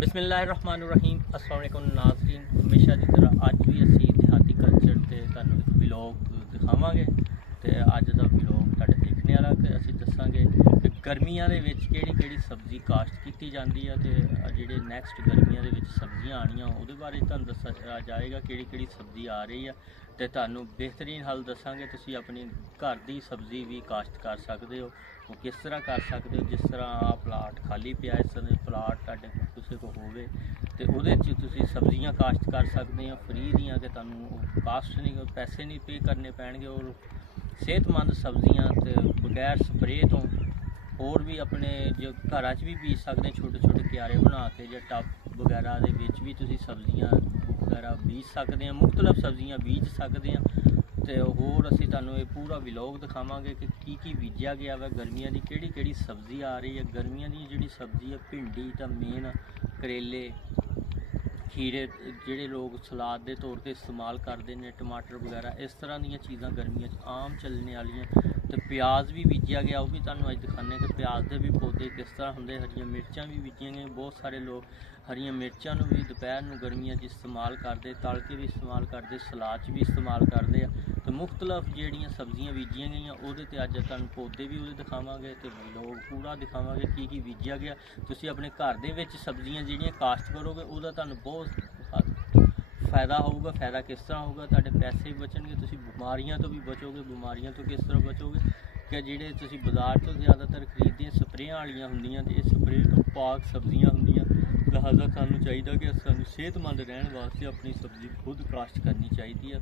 बिस्मिल्लाहिर्रहमानिर्रहीम। अस्सलाम वालेकुम नाज़रीन, हमेशा की तरह अज भी असी देहाती कल्चर से तुहानू एक व्लॉग दिखावांगे। तो अज का व्लॉग तुहाडे देखने वाला कि असी दसांगे कि गर्मियां दे विच केड़ी सब्जी काश्त की जाती है। तो जिहड़े नैक्सट गर्मियां दे विच सब्जियां आनियां उहदे बारे तुहानू दस्सिया जाएगा केड़ी सब्जी आ रही है। तो तुहानू बेहतरीन हल दसांगे, तुसी अपनी घर की सब्जी भी काश्त कर सकते हो। वो किस तरह कर सकते हो, जिस तरह आ प्लाट खाली पिया, इस तरह प्लाट तुहाडे किसी को होवे तो उहदे च तुसी सब्जियां काश्त कर सकते हो फ्री दियां, कि तुहानू कास्ट नहीं, पैसे नहीं पे करने पैणगे। और सेहतमंद सब्जियां तो बगैर स्प्रे तो होर भी अपने जो घर च भी बीज सकते, छोटे छोटे क्यारे बना के या टब वगैरह दे विच भी तुसी सब्जियां वगैरह बीज सकते हैं, मुख्तलिफ सब्जियां बीज सकते हैं। तो होर असी तुहानू ये पूरा व्लॉग दिखावांगे कि की बीजा गया वा, गर्मियां की केड़ी सब्जी आ रही है। गर्मियां की जिहड़ी सब्जी है भिंडी तो मेन, करेले, खीरे जिहड़े लोग सलाद के तौर पर इस्तेमाल करते हैं, टमाटर वगैरह इस तरह दी चीज़ां गर्मियां आम चलने वालियां। तो प्याज भी बीजा गया, वह भी तुहानू अज दिखाने कि प्याज के भी पौधे किस तरह होंगे। हरियां मिर्चां भी बीजियां गई, बहुत सारे लोग हरियां मिर्चां भी दोपहर में गर्मियां इस्तेमाल करते, तल के भी इस्तेमाल करते, सलाद च भी इस्तेमाल करते हैं। तो मुख्तलिफ जिहड़ियां सब्जियां बीजियां गई उहदे ते अज तुहानू पौधे भी उहदे दिखावांगे, तो व्लॉग पूरा दिखावांगे की बीजिया गया। तुसी अपने घर दे विच सब्जियां जिहड़ियां काश्त करोगे उहदा तुहानू बहुत फ़ायदा होगा। फ़ायदा किस तरह होगा, तुहाडे पैसे भी बचणगे, तुसी बीमारियां तो भी बचोगे। बीमारियां तो किस तरह बचोगे कि जिहड़े तुसी बाज़ार तो ज़्यादातर खरीददे स्प्रेआं वालियां हुंदियां, ते स्प्रे तो पाक सब्जियां हुंदियां। लिहाजा सानू चाहिए कि सानू सेहतमंद रहने वास्ते अपनी सब्जी खुद काश्त करनी चाहिए है।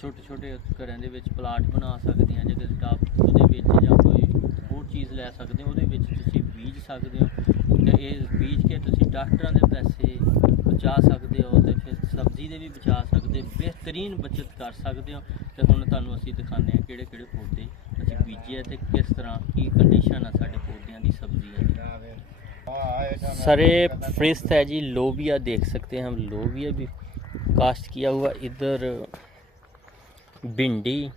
छोटे छोटे घरों दे विच प्लाट बना सकते हैं, जे टब उहदे विच जां कोई होर चीज़ लै सकते हो, उहदे विच तुसी बीज सकते हो। तो ये बीज के तुसी डॉक्टरां दे पैसे बचा सकते हो, तो फिर सब्जी दे भी बचा सकते, बेहतरीन बचत कर सकते हो। तो हुण तुहानू असीं दिखाने किहड़े पौधे असीं बीजे ते किस तरह की कंडीशन है साडे पौधों की सब्जियां दी। सरे फ्रिस्त है जी, लोबिया देख सकते हैं हम, लोबिया भी काश्त किया हुआ। इधर भिंडी,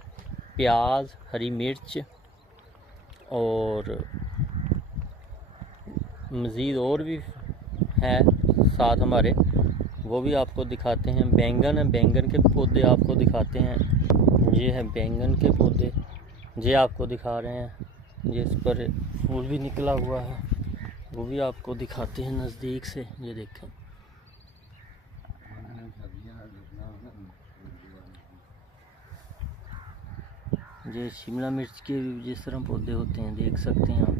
प्याज, हरी मिर्च और मज़ीद और भी है साथ हमारे, वो भी आपको दिखाते हैं। बैंगन है, बैंगन के पौधे आपको दिखाते हैं। ये है बैंगन के पौधे, ये आपको दिखा रहे हैं। जिस पर फूल भी निकला हुआ है वो भी आपको दिखाते हैं नज़दीक से। ये देखें, ये शिमला मिर्च के भी जिस तरह पौधे होते हैं देख सकते हैं आप।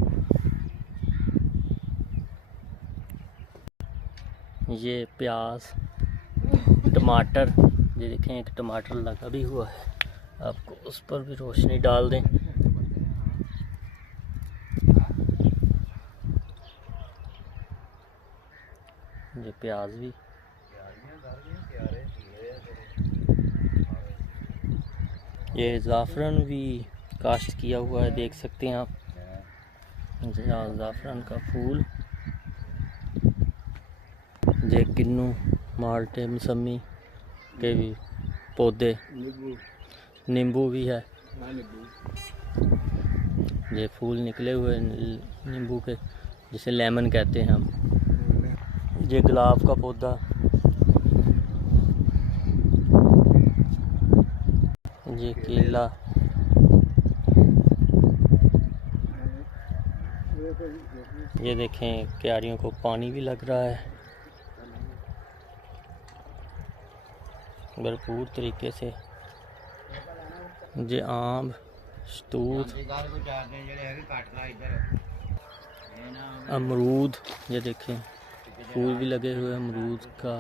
ये प्याज, टमाटर, ये देखें एक टमाटर लगा भी हुआ है, आपको उस पर भी रोशनी डाल दें। ये प्याज भी, ये ज़ाफ़रान भी काश्त किया हुआ है, देख सकते हैं आप। ज़ाफ़रान का फूल, ये किन्नू, माल्टे, मौसमी के भी पौधे, नींबू भी है। ये फूल निकले हुए नींबू के, जिसे लेमन कहते हैं हम। ये गुलाब का पौधा, ये केला, ये देखें क्यारियों को पानी भी लग रहा है भरपूर तरीके से। ये आम, शतूत, अमरूद, ये देखें फूल भी लगे हुए। अमरूद का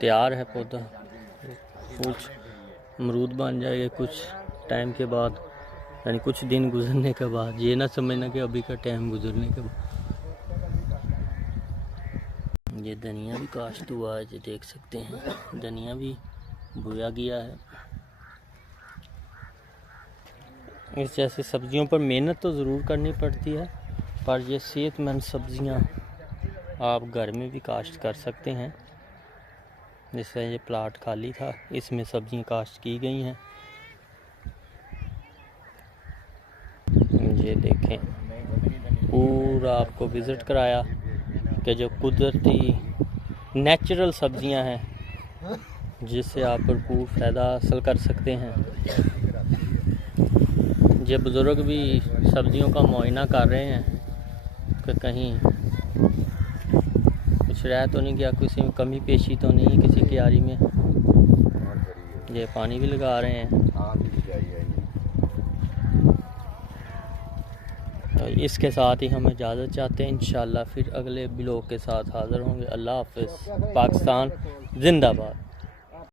तैयार है पौधा, फूल अमरूद बन जाएगा कुछ टाइम के बाद, यानी कुछ दिन गुजरने के बाद। ये ना समझना कि अभी का टाइम गुजरने के बाद। ये धनिया भी काश्त हुआ है, ये देख सकते हैं, धनिया भी बोया गया है। इस जैसी सब्जियों पर मेहनत तो ज़रूर करनी पड़ती है, पर ये सेहतमंद सब्जियां आप घर में भी काश्त कर सकते हैं। जैसे ये प्लाट खाली था, इसमें सब्जियां काश्त की गई हैं। ये देखें, पूरा आपको विज़िट कराया कि जो कुदरती नेचुरल सब्जियां हैं जिससे आप भरपूर फ़ायदा हासिल कर सकते हैं। ये बुज़ुर्ग भी सब्जियों का मुआयना कर रहे हैं कि कहीं कुछ रह तो नहीं गया, किसी में कमी पेशी तो नहीं किसी क्यारी में। ये पानी भी लगा रहे हैं। तो इसके साथ ही हम इजाज़त चाहते हैं। इंशाअल्लाह फिर अगले ब्लॉग के साथ हाज़िर होंगे। अल्लाह हाफ़िज़। पाकिस्तान जिंदाबाद।